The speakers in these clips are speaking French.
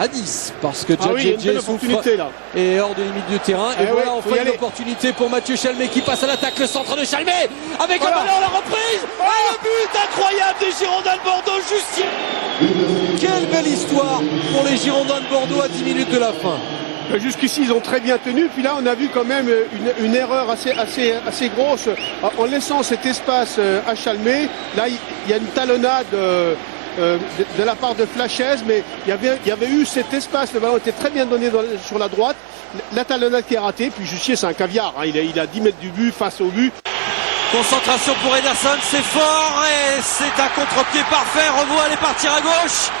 à 10 parce que Djedje souffre là. et hors de limite du terrain. Et voilà enfin une opportunité pour Mathieu Chalmé qui passe à l'attaque. Le centre de Chalmé avec un ballon à la reprise. Et le but incroyable des Girondins de Bordeaux. Justine. Quelle belle histoire pour les Girondins de Bordeaux à 10 minutes de la fin. Jusqu'ici ils ont très bien tenu, puis là on a vu quand même une erreur assez grosse en laissant cet espace à Chalmé. Là il y a une talonnade de la part de Flashez, mais il y avait eu cet espace, le ballon était très bien donné sur la droite, la talonnade qui est ratée, puis Jussier c'est un caviar, hein, il a 10 mètres du but face au but. Concentration pour Ederson, c'est fort et c'est un contre-pied parfait. Revaux allait partir à gauche.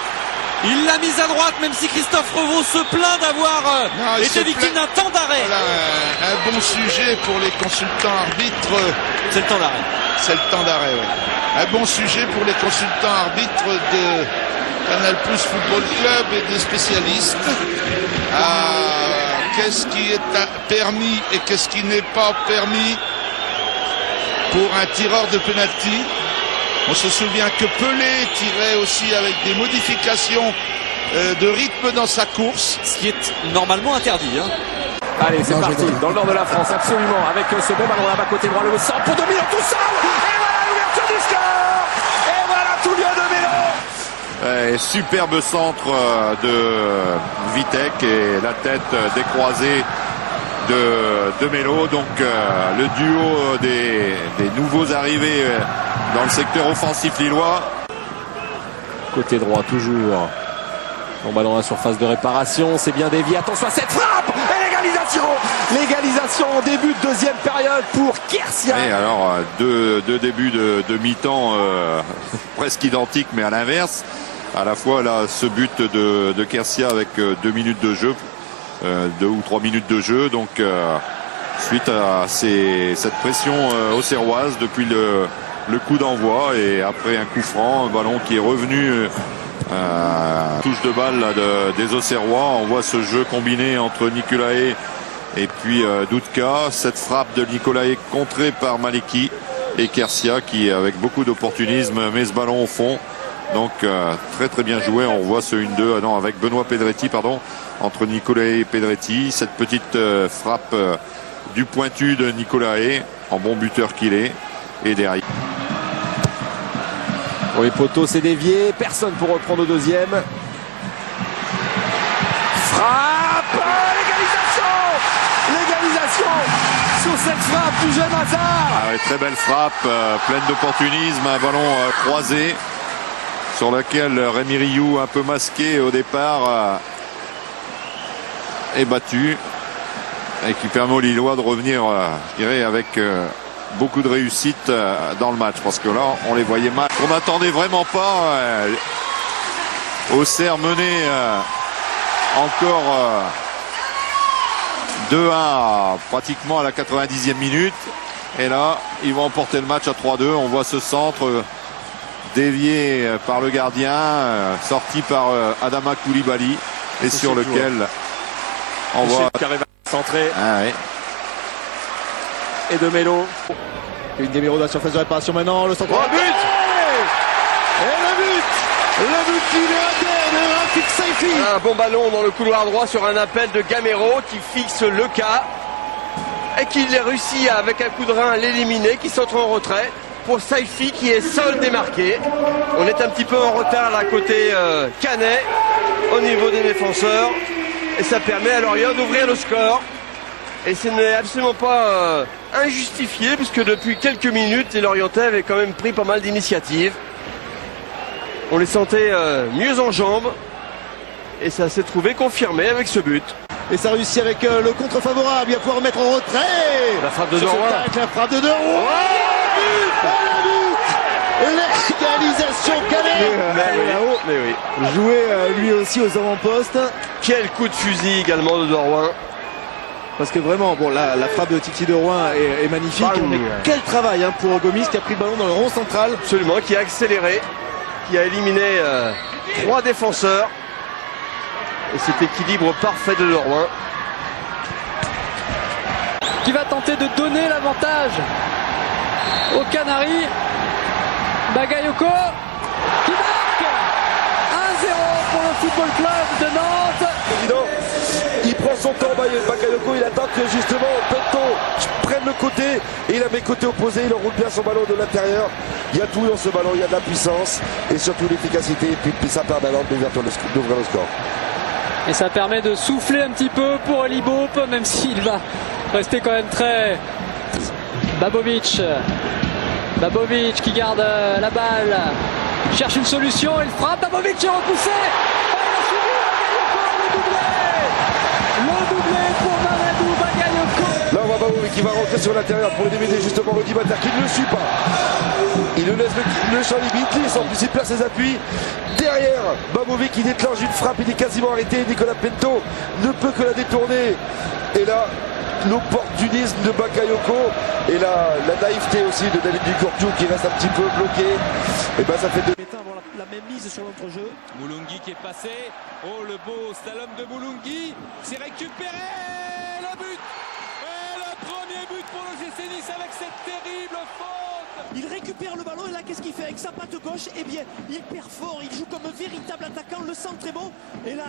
Il l'a mise à droite, même si Christophe Revaux se plaint d'avoir été victime d'un temps d'arrêt. Voilà, un bon sujet pour les consultants arbitres. C'est le temps d'arrêt. C'est le temps d'arrêt, oui. Un bon sujet pour les consultants arbitres de Canal+ Football Club et des spécialistes. Qu'est-ce qui est permis et qu'est-ce qui n'est pas permis pour un tireur de pénalty. On se souvient que Pelé tirait aussi avec des modifications de rythme dans sa course. Ce qui est normalement interdit. Hein. Allez, c'est parti, dans le nord de la France, absolument, avec ce bon ballon là-bas côté droit, le centre pour Domino tout seul. Et voilà l'ouverture du score. Et voilà tout lieu de Mélo. Superbe centre de Vitek et la tête décroisée de Mélo. Donc le duo des nouveaux arrivés dans le secteur offensif lillois. Côté droit toujours. Bon ballon dans la surface de réparation, c'est bien dévié. Attention à cette frappe et l'égalisation. L'égalisation en début de deuxième période pour Quercia. Et alors deux débuts de mi-temps presque identiques mais à l'inverse. À la fois là ce but de Quercia avec 2 minutes de jeu, 2 ou 3 minutes de jeu. Donc suite à cette pression auxerroise depuis le coup d'envoi et après un coup franc, un ballon qui est revenu touche de balle là, des Auxerrois. On voit ce jeu combiné entre Nicolae et puis Dudka. Cette frappe de Nicolae contrée par Maleki et Quercia qui avec beaucoup d'opportunisme met ce ballon au fond. Donc très très bien joué. On voit ce 1-2 avec Benoît Pedretti entre Nicolae et Pedretti. Cette petite frappe du pointu de Nicolae en bon buteur qu'il est. Et derrière. Pour les poteaux, c'est dévié. Personne pour reprendre au deuxième. Frappe. L'égalisation sur cette frappe du jeune Hazard. Très belle frappe, pleine d'opportunisme. Un ballon croisé sur lequel Rémi Rioux, un peu masqué au départ, est battu. Et qui permet aux Lillois de revenir, je dirais, avec beaucoup de réussite dans le match, parce que là on les voyait mal. On n'attendait vraiment pas. Auxerre mené encore 2-1 pratiquement à la 90e minute. Et là ils vont emporter le match à 3-2. On voit ce centre dévié par le gardien, sorti par Adama Koulibaly et sur lequel on voit qui arrive à centrer. Ouais. Et de Mélo. Une Desmiro de la surface de réparation maintenant, le centre. Oh, but. Et le but qui est de Rafik Saifi. Un bon ballon dans le couloir droit sur un appel de Gamero qui fixe le cas et qui réussit avec un coup de rein à l'éliminer, qui s'entre en retrait pour Saifi qui est seul démarqué. On est un petit peu en retard là côté Canet au niveau des défenseurs et ça permet à Lorient d'ouvrir le score. Et ce n'est absolument pas injustifié puisque depuis quelques minutes les Lorientais avaient quand même pris pas mal d'initiatives. On les sentait mieux en jambes et ça s'est trouvé confirmé avec ce but. Et ça réussit avec le contre favorable, il va pouvoir remettre en retrait. La frappe de Derouin. La frappe de Derouin. L'égalisation Canet. Mais oui. Joué lui aussi aux avant-postes. Quel coup de fusil également de Derouin. Parce que vraiment, bon, la frappe de Titi Derouin est magnifique. Mais quel travail pour Gomis qui a pris le ballon dans le rond central. Absolument, qui a accéléré, qui a éliminé 3 défenseurs. Et cet équilibre parfait de Derouin. Qui va tenter de donner l'avantage aux Canaries. Bagayoko qui marque 1-0 pour le Football Club de Nantes. prend son temps, Bakayoko, il attend que justement Pinto prenne le côté et il a mis côté opposé, il enroule bien son ballon de l'intérieur. Il y a tout dans ce ballon, il y a de la puissance et surtout l'efficacité, et puis ça permet d'ouvrir le score. Et ça permet de souffler un petit peu pour Elie Baup, même s'il va rester quand même très... Babovic qui garde la balle, cherche une solution, il frappe, Babovic est repoussé. Le doublé pour Mamadou Bakayoko. Là on va Babovic qui va rentrer sur l'intérieur pour éliminer justement Rudy Bata qui ne le suit pas. Il le laisse le champ limite, en plus il place ses appuis. Derrière, Babovic qui déclenche une frappe, il est quasiment arrêté. Nicolas Pinto ne peut que la détourner. Et là, l'opportunisme de Bakayoko et la naïveté aussi de David Ducourdiou qui reste un petit peu bloqué. Et ben ça fait deux. La même mise sur l'entrejeu. Moulungi qui est passé. Oh, le beau slalom de Moulungi. C'est récupéré. Le but. Et le premier but pour le GC Nice avec cette terrible faute. Il récupère le ballon et là qu'est-ce qu'il fait avec sa patte gauche? Eh bien il perd fort, il joue comme un véritable attaquant, le centre est bon. Et là,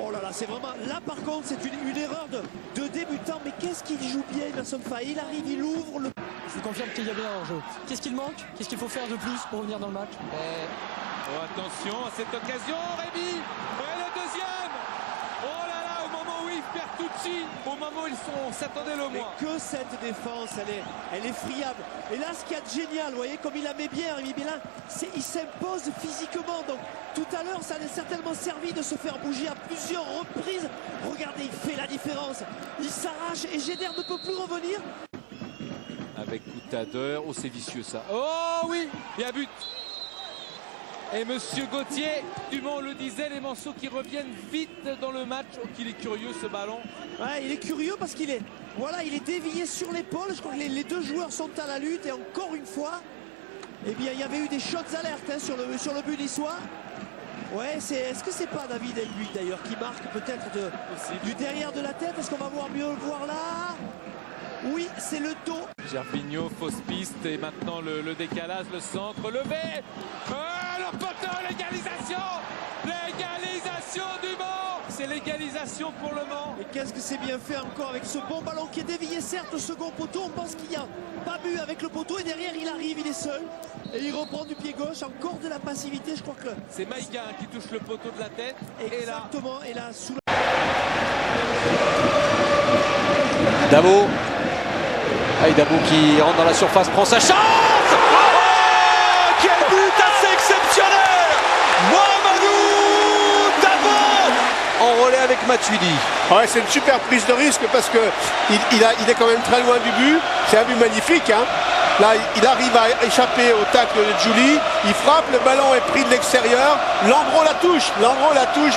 oh là là, c'est vraiment... Là par contre c'est une erreur de débutant. Mais qu'est-ce qu'il joue bien Emerson Faé. Il arrive, il ouvre le... Je vous confirme qu'il y a bien un jeu. Qu'est-ce qu'il manque? Qu'est-ce qu'il faut faire de plus pour revenir dans le match? Oh, attention à cette occasion, Rémi. Et le deuxième. Oh là là, au moment où Yves Bertucci, au moment où ils s'attendaient le moins. Mais que cette défense, elle est friable. Et là, ce qu'il y a de génial, vous voyez, comme il la met bien, Rémi Bélin, il s'impose physiquement. Donc tout à l'heure, ça a certainement servi de se faire bouger à plusieurs reprises. Regardez, il fait la différence. Il s'arrache et Géder ne peut plus revenir. Avec Coutadeur, oh c'est vicieux ça. Oh oui, il y a but. Et Monsieur Gauthier, Dumont le disait, les morceaux qui reviennent vite dans le match. Oh qu'il est curieux ce ballon. Ouais, il est curieux parce qu'il est, voilà, il est dévié sur l'épaule. Je crois que les deux joueurs sont à la lutte et encore une fois, eh bien, il y avait eu des shots alertes hein, sur le but niçois. Ouais, est-ce que c'est pas David Elbuy d'ailleurs qui marque peut-être du derrière de la tête? Est-ce qu'on va mieux le voir là? Oui, c'est le dos. Gervinho, fausse piste et maintenant le décalage, le centre levé. Le poteau, l'égalisation. L'égalisation du Mans. C'est l'égalisation pour le Mans. Et qu'est-ce que c'est bien fait encore avec ce bon ballon qui est dévié certes au second poteau. On pense qu'il n'y a pas but avec le poteau et derrière il arrive, il est seul. Et il reprend du pied gauche, encore de la passivité, je crois que... C'est Maïga qui touche le poteau de la tête. Exactement, et là sous la... Dabo. Dabo qui rentre dans la surface, prend sa chance. Oh, quel but assez exceptionnel. Mamadou Dabo en relais avec Matuidi. Ouais, c'est une super prise de risque parce que il est quand même très loin du but. C'est un but magnifique. Hein. Là, il arrive à échapper au tacle de Julie. Il frappe, le ballon est pris de l'extérieur. Lambro la touche,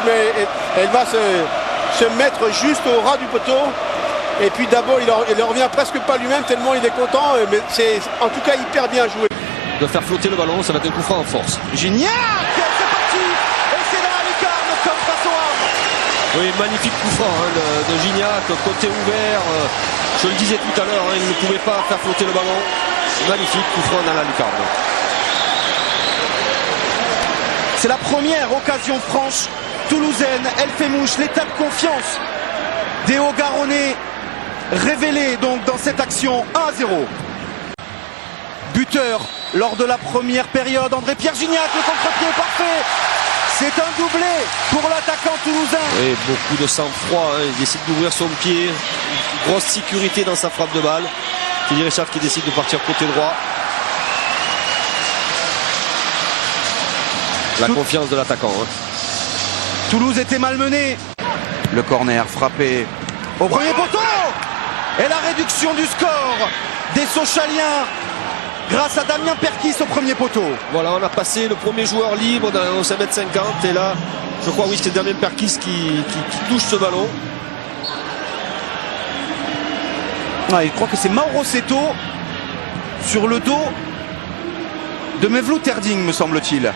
mais elle va se mettre juste au ras du poteau. Et puis d'abord, il ne revient presque pas lui-même tellement il est content. Mais c'est en tout cas hyper bien joué. De faire flotter le ballon, ça va être un coup franc en force. Gignac, c'est parti. Et c'est là la lucarne comme face au havre. Oui, magnifique coup franc de Gignac, côté ouvert. Je le disais tout à l'heure, il ne pouvait pas faire flotter le ballon. Magnifique coup franc dans la lucarne. C'est la première occasion franche toulousaine. Elle fait mouche, l'état de confiance des Hauts-Garonnais révélé donc dans cette action 1-0. Buteur lors de la première période, André-Pierre Gignac, le contre-pied parfait. C'est un doublé pour l'attaquant toulousain. Et beaucoup de sang-froid, il décide d'ouvrir son pied. Une grosse sécurité dans sa frappe de balle. Thierry Richard qui décide de partir côté droit. La confiance de l'attaquant. Toulouse était malmené. Le corner frappé au premier poteau. Et la réduction du score des Sochaliens grâce à Damien Perkis au premier poteau. Voilà, on a passé le premier joueur libre dans 5,50 m et là, je crois oui, c'est Damien Perkis qui touche ce ballon. Ah, je crois que c'est Mauro Seto sur le dos de Mevlou Terding, me semble-t-il.